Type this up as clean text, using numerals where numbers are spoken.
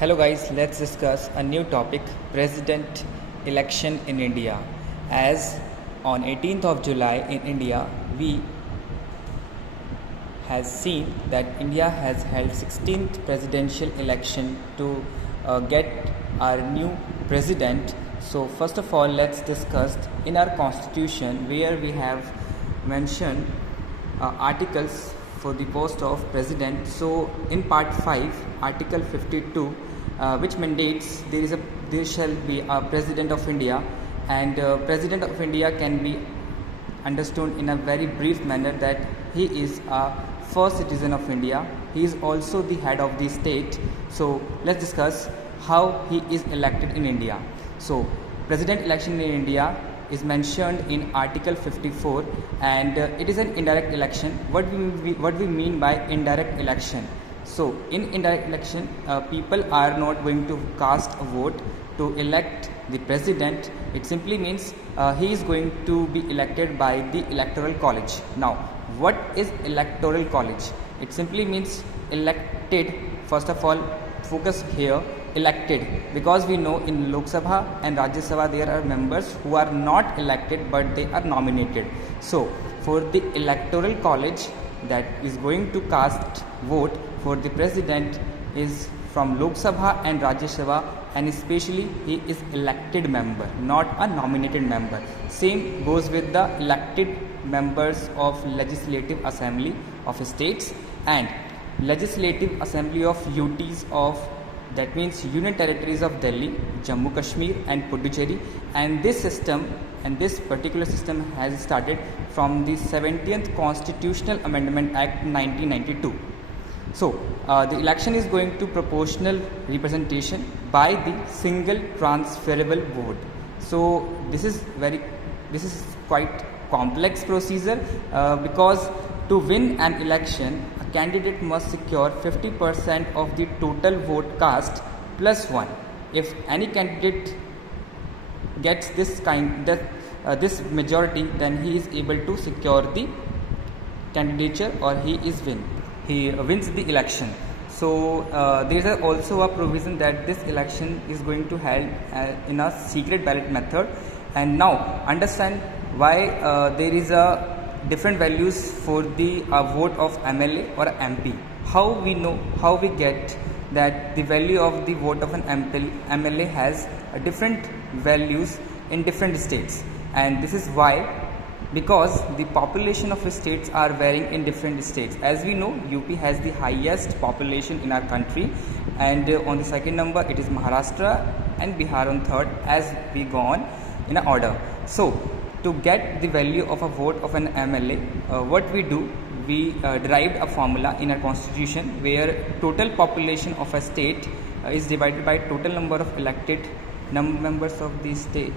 Hello guys, let's discuss a new topic, president election in India. As on 18th of July in India, we has seen that India has held 16th presidential election to get our new president. So first of all, let's discuss in our constitution where we have mentioned articles for the post of president. So in part 5, article 52, which mandates there shall be a president of India, and president of India can be understood in a very brief manner that he is a first citizen of India. He is also the head of the state. So let's discuss how he is elected in India. So president election in India is mentioned in article 54, and it is an indirect election. What we mean by indirect election? So in indirect election, people are not going to cast a vote to elect the president. It simply means he is going to be elected by the electoral college. Now, what is electoral college? It simply means elected. First of all, focus here, elected, because we know in Lok Sabha and Rajya Sabha there are members who are not elected but they are nominated. So for the electoral college that is going to cast vote for the president is from Lok Sabha and Rajya Sabha, and especially he is elected member, not a nominated member. Same goes with the elected members of Legislative Assembly of States and Legislative Assembly of UTs of, that means Union Territories of Delhi, Jammu Kashmir and Puducherry. And this system and this particular system has started from the 70th Constitutional Amendment Act 1992. So the election is going to proportional representation by the single transferable vote. So this is quite complex procedure, because to win an election a candidate must secure 50% of the total vote cast plus 1. If any candidate gets this majority, then he is able to secure the candidature, or he wins the election. So there is also a provision that this election is going to held in a secret ballot method. And now understand why there is a different values for the vote of MLA or MP. How we get that the value of the vote of an MLA has different values in different states, and this is why, because the population of states are varying in different states. As we know, UP has the highest population in our country, and on the second number it is Maharashtra and Bihar on third, as we go on in an order. So to get the value of a vote of an MLA, what we do, we derived a formula in our constitution where total population of a state is divided by total number of elected members of the state.